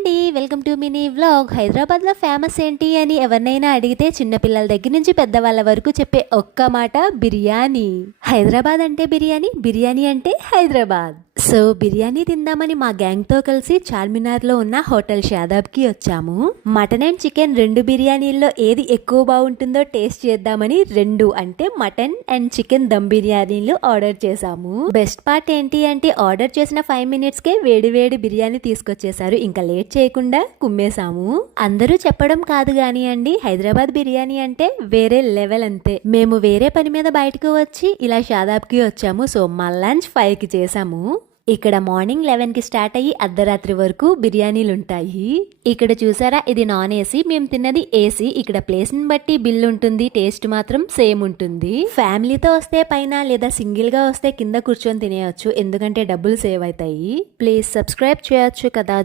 అండి, welcome to mini vlog. హైదరాబాద్లో famous ఏంటి అని ఎవరినైనా అడిగితే చిన్నపిల్లల దగ్గర నుంచి పెద్దవాళ్ళ వరకు చెప్పే ఒక్క మాట బిర్యానీ. హైదరాబాద్ అంటే బిర్యానీ, బిర్యానీ అంటే హైదరాబాద్. సో బిర్యానీ తిందామని మా గ్యాంగ్తో కలిసి చార్మినార్లో ఉన్న హోటల్ షాదాబ్కి వచ్చాము. మటన్ అండ్ చికెన్ రెండు బిర్యానీల్లో ఏది ఎక్కువ బాగుంటుందో టేస్ట్ చేద్దామని రెండు అంటే మటన్ అండ్ చికెన్ దమ్ బిర్యానీలు ఆర్డర్ చేసాము. బెస్ట్ పార్ట్ ఏంటి అంటే ఆర్డర్ చేసిన 5 minutesకే వేడి వేడి బిర్యానీ తీసుకొచ్చేసారు. ఇంకా లేట్ చేయకుండా కుమ్మేశాము. అందరూ చెప్పడం కాదు గాని అండి, హైదరాబాద్ బిర్యానీ అంటే వేరే లెవెల్ అంతే. మేము వేరే పని మీద బయటకు వచ్చి ఇలా షాదాబ్కి వచ్చాము. సో మా లంచ్ 5కి చేసాము. ఇక్కడ మార్నింగ్ 11కి స్టార్ట్ అయ్యి అర్ధరాత్రి వరకు బిర్యానీలు ఉంటాయి. ఇక్కడ చూసారా, ఇది నాన్ ఏసీ, మేము తిన్నది ఏసీ. ఇక్కడ ప్లేస్ ని బట్టి బిల్ ఉంటుంది, టేస్ట్ మాత్రం సేమ్ ఉంటుంది. ఫ్యామిలీతో వస్తే పైన లేదా సింగిల్ గా వస్తే కింద కూర్చొని తినేయచ్చు, ఎందుకంటే డబ్బులు సేవ్ అవుతాయి. ప్లీజ్ సబ్స్క్రైబ్ చేయొచ్చు కదా.